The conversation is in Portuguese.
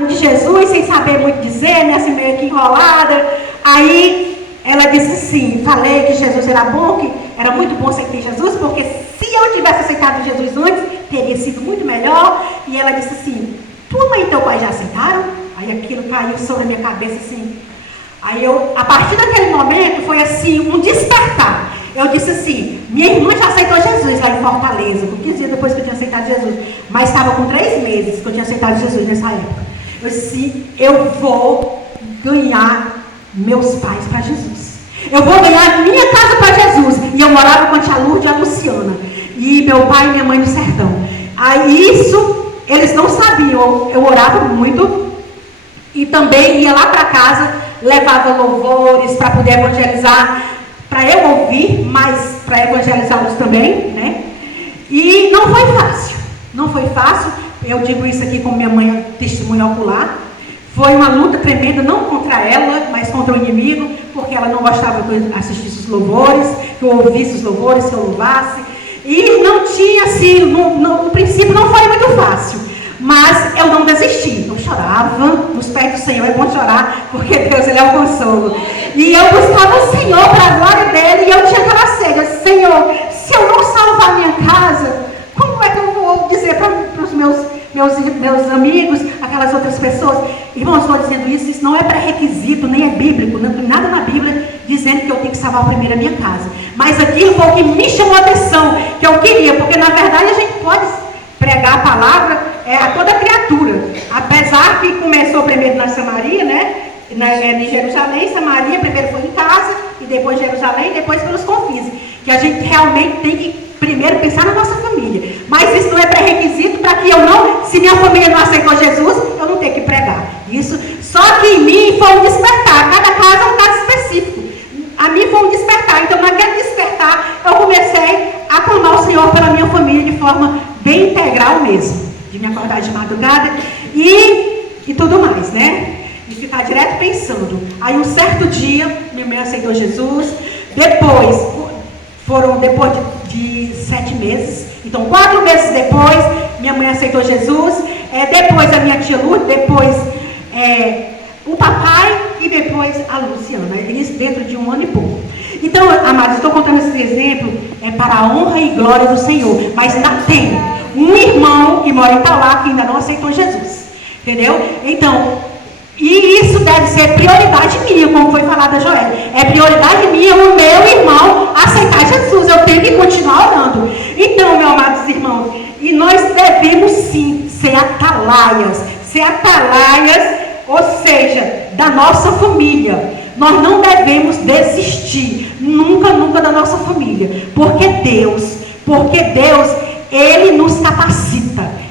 falando de Jesus, sem saber muito dizer, né, assim meio que enrolada. Aí ela disse assim, falei que Jesus era bom, que era muito bom aceitar Jesus, porque se eu tivesse aceitado Jesus antes, teria sido muito melhor. E ela disse assim, tua mãe e teu pai já aceitaram? Aí aquilo caiu sobre a minha cabeça assim. Aí eu, a partir daquele momento, foi assim, um despertar. Eu disse assim, minha irmã já aceitou Jesus lá em Fortaleza, com 15 dias depois que eu tinha aceitado Jesus. Mas estava com 3 meses que eu tinha aceitado Jesus nessa época. Eu disse, eu vou ganhar meus pais para Jesus. Eu vou ganhar minha casa para Jesus. E eu morava com a tia Lourdes e a Luciana. E meu pai e minha mãe no sertão. Aí isso, eles não sabiam. Eu orava muito. E também ia lá para casa, levava louvores para poder evangelizar. Para eu ouvir, mas para evangelizá-los também, né? E não foi fácil. Não foi fácil. Eu digo isso aqui como minha mãe é testemunha ocular. Foi uma luta tremenda, não contra ela, mas contra o inimigo, porque ela não gostava que eu assistisse os louvores, que eu ouvisse os louvores, que eu louvasse. E não tinha, assim, no princípio não foi muito fácil. Mas eu não desisti, eu chorava nos pés do Senhor, é bom chorar, porque Deus, Ele é o consolo. E eu buscava o Senhor para a glória dEle, e eu tinha aquela sede, eu disse, Senhor, se eu não salvar minha casa, como é que eu vou dizer para os meus amigos, aquelas outras pessoas? Irmãos, estou dizendo isso não é pré-requisito, nem é bíblico, não tem nada na Bíblia dizendo que eu tenho que salvar primeiro a minha casa. Mas aquilo foi o que me chamou a atenção, que eu queria, porque na verdade a gente pode pregar a palavra a toda criatura. Apesar que começou primeiro na Samaria, né? Em Jerusalém, Samaria, primeiro foi em casa, e depois Jerusalém, e depois pelos confins. Que a gente realmente tem que primeiro pensar na nossa família. Mas isso não é pré-requisito para que eu não, se minha família não aceitou Jesus, eu não tenho que pregar. Isso, só que em mim foi um despertar. Cada caso é um caso específico. A mim foi um despertar. Então, naquele despertar, eu comecei a clamar o Senhor pela minha família de forma bem integral mesmo. De me acordar de madrugada e tudo mais, né? De ficar direto pensando. Aí um certo dia, minha mãe aceitou Jesus. Depois de 7 meses. Então, 4 meses depois, minha mãe aceitou Jesus. Depois a minha tia Lourdes, depois o papai e depois a Luciana. Isso dentro de 1 ano e pouco. Então, amados, estou contando esse exemplo para a honra e glória do Senhor. Mas ainda tem um irmão que mora em Itauá que ainda não aceitou Jesus. Entendeu? Então, e isso deve ser prioridade minha, como foi falado a Joel. É prioridade minha, o meu irmão, aceitar Jesus. Eu tenho que continuar orando. Então, meus amados irmãos, e nós devemos sim ser atalaias, ou seja, da nossa família. Nós não devemos desistir, nunca da nossa família. Porque Deus, Ele nos capacita.